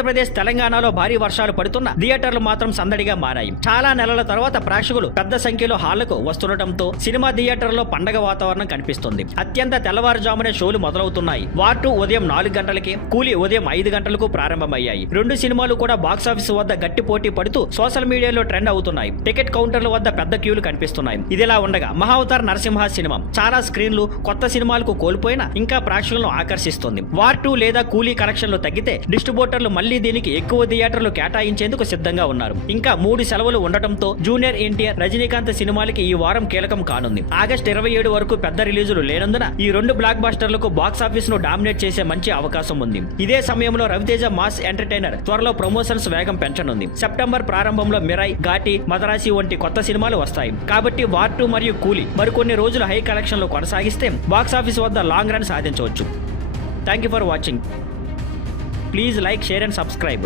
ఆంధ్రప్రదేశ్ తెలంగాణలో భారీ వర్షాలు పడుతున్న థియేటర్లు మాత్రం సందడిగా మారాయి. చాలా నెలల తర్వాత ప్రేక్షకులు పెద్ద సంఖ్యలో హాళ్లకు వస్తుండటంతో సినిమా థియేటర్లో పండగ వాతావరణం కనిపిస్తుంది. అత్యంత తెల్లవారుజామునే షోలు మొదలవుతున్నాయి. వార్ 2 ఉదయం 4 గంటలకి, కూలీ ఉదయం 5 గంటలకు ప్రారంభమయ్యాయి. రెండు సినిమాలు కూడా బాక్సాఫీస్ వద్ద గట్టి పోటీ పడుతూ సోషల్ మీడియాలో ట్రెండ్ అవుతున్నాయి. టికెట్ కౌంటర్ల వద్ద పెద్ద క్యూలు కనిపిస్తున్నాయి. ఇదిలా ఉండగా మహావతార్ నరసింహ సినిమా చాలా స్క్రీన్లు కొత్త సినిమాలకు కోల్పోయినా ఇంకా ప్రేక్షకులను ఆకర్షిస్తుంది. వార్ 2 లేదా కూలీ కలెక్షన్లు తగ్గితే డిస్ట్రిబ్యూటర్లు మళ్లీ దీనికి ఎక్కువ థియేటర్లు కేటాయించేందుకు సిద్ధంగా ఉన్నారు. ఇంకా 3 సెలవులు ఉండటంతో జూనియర్ NTR రజనీకాంత్ సినిమాలకి ఈ వారం కీలకం కానుంది. ఆగస్టు 27 వరకు పెద్ద రిలీజులు లేనందున ఈ రెండు బ్లాక్ బస్టర్లకు బాక్సాఫీస్ ను డామినేట్ చేసే మంచి అవకాశం ఉంది. ఇదే సమయంలో రవితేజ మాస్ ఎంటర్టైనర్ త్వరలో ప్రమోషన్స్ వేగం పెంచనుంది. సెప్టెంబర్ ప్రారంభంలో మిరాయ్, ఘాటి, మదరాసి వంటి కొత్త సినిమాలు వస్తాయి. కాబట్టి వార్ 2 మరియు కూలీ మరికొన్ని రోజులు హై కలెక్షన్లు కొనసాగిస్తే బాక్సాఫీస్ వద్ద లాంగ్ రన్ సాధించవచ్చు. Thank you for watching. Please like, share and subscribe.